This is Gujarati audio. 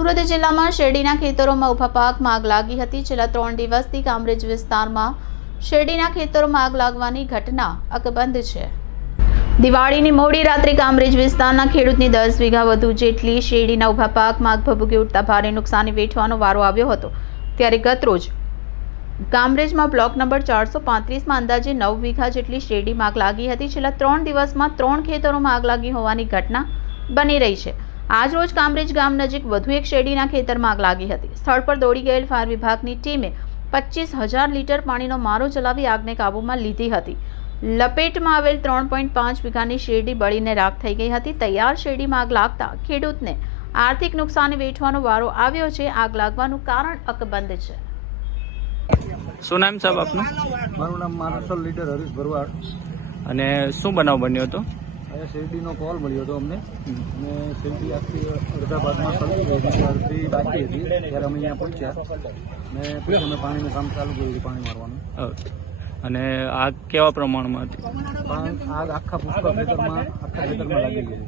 સુરત જિલ્લામાં શેરડીના ખેતરોમાં ઊભા પાકમાં આગ લાગી હતી. છેલ્લા ત્રણ દિવસથી કામરેજ વિસ્તારમાં શેરડીના ખેતરોમાં આગ લાગવાની ઘટના અકબંધ છે. દિવાળીની મોડી રાત્રે કામરેજ વિસ્તારના ખેડૂતની દસ વીઘા વધુ જેટલી શેરડીના ઊભા પાકમાં આગ ભભૂકી ઉઠતા ભારે નુકસાની વેઠવાનો વારો આવ્યો હતો. ત્યારે ગતરોજ કામરેજમાં બ્લોક નંબર ચારસો પાંત્રીસમાં અંદાજે નવ વીઘા જેટલી શેરડીમાં આગ લાગી હતી. છેલ્લા ત્રણ દિવસમાં ત્રણ ખેતરોમાં આગ લાગી હોવાની ઘટના બની રહી છે. આજ રોજ કામરેજ ગામ નજીક વધુ એક શેરડીના ખેતરમાં આગ લાગી હતી. સ્થળ પર દોડી ગયેલ ફાયર વિભાગની ટીમે પચીસ હજાર લીટર પાણીનો મારો ચલાવી આગને કાબૂમાં લીધી હતી. લપેટમાં આવેલ ત્રણ પોઈન્ટ પાંચ વીઘાની શેરડી બળીને રાખ થઈ ગઈ હતી. તૈયાર શેરડીમાં આગ લાગતા ખેડૂતને આર્થિક નુકસાન વેઠવાનો વારો આવ્યો છે. આગ લાગવાનું કારણ અકબંધ છે. શું નામ સાહેબ આપનું? મારું નામ માર્શલ લીડર હરીશ ભરવાડ. અને શું બનાવ બન્યો હતો? શેરડીનો કોલ મળ્યો હતો અમને. અને શેરડી આખી અડધા ભાગમાં સળગી ગઈ. હતી અડધી બાકી હતી. ત્યારે અમે અહીંયા પહોંચ્યા. ને પછી અમે પાણીનું કામ ચાલુ કર્યું હતું પાણી મારવાનું. ઓકે. અને આગ કેવા પ્રમાણમાં હતી? આગ આખા પુષ્કળ ખેતરમાં આખા ખેતરમાં લાગી ગઈ